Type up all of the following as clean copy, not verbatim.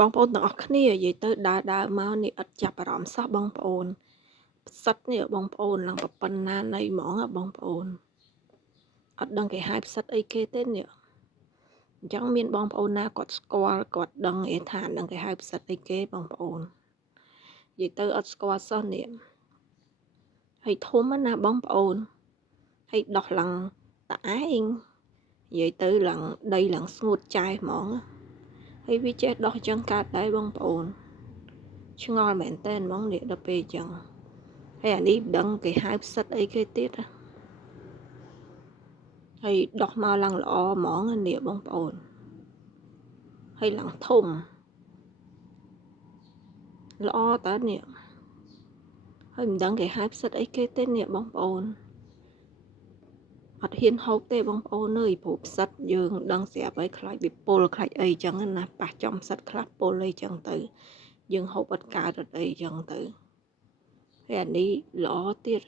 បងប្អូនទាំងអស់គ្នានិយាយទៅដើរមកនេះឥតចាប់អារម្មណ៍សោះបងប្អូនផ្សិតនេះបងប្អូនឡើងប៉ុណ្ណាណីហ្មងបងប្អូនអត់ដឹងគេហៅផ្សិតអីគេទេនេះអញ្ចឹងមានបងប្អូនណាគាត់ស្គាល់គាត់ដឹងថានឹងគេហៅផ្សិតអីគេបងប្អូននិយាយទៅអត់ស្គាល់សោះនេះហើយធំណាបងប្អូនហើយដោះឡើងតឯងនិយាយទៅឡើងដីឡើងស្ងួតចាស់ហ្មងហើយវាចេះដោះអញ្ចឹងកើតដែរបងប្អូនឆ្ងល់មែនតើហ្មងនេះដល់ពេលអញ្ចឹងហើយអានេះមិនដឹងគេហៅផ្សិតអីគេទៀតហើយដោះមកឡើងល្អហ្មងនេះបងប្អូនហើយឡើងធំល្អតើនេះហើយមិនដឹងគេហៅផ្សិតអីគេទេនេះបងប្អូនអត់ហ៊ានហូបទេបងប្អូនអើយព្រោះផ្សិតយើងដឹងស្រាប់ហើយខ្លាចវាពុលខ្លាចអីចឹងណាប៉ះចំផ្សិតខ្លះពុលអីចឹងទៅយើងហូបអត់កើតអត់អីចឹងទៅហើយអានេះល្អទៀត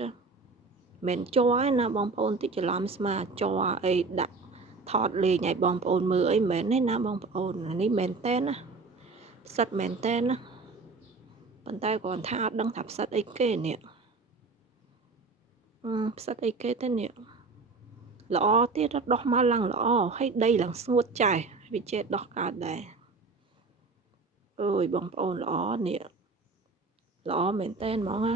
មិនជ័រឯណាបងប្អូនតិចច្រឡំស្មាជ័រអីដាក់ថតលេងឲ្យបងប្អូនមើលអីមិនមែនទេណាបងប្អូនអានេះមែនតែនណាផ្សិតមែនតែនណាប៉ុន្តែគ្រាន់ថាអត់ដឹងថាផ្សិតអីគេនេះផ្សិតអីគេទេនេះល្អទៀតដោះមកឡើងល្អហើយដីឡើងស្ងួតចាស់វាចេះដោះកើតដែរអើយបងប្អូនល្អនេះល្អមែនតើហ្មង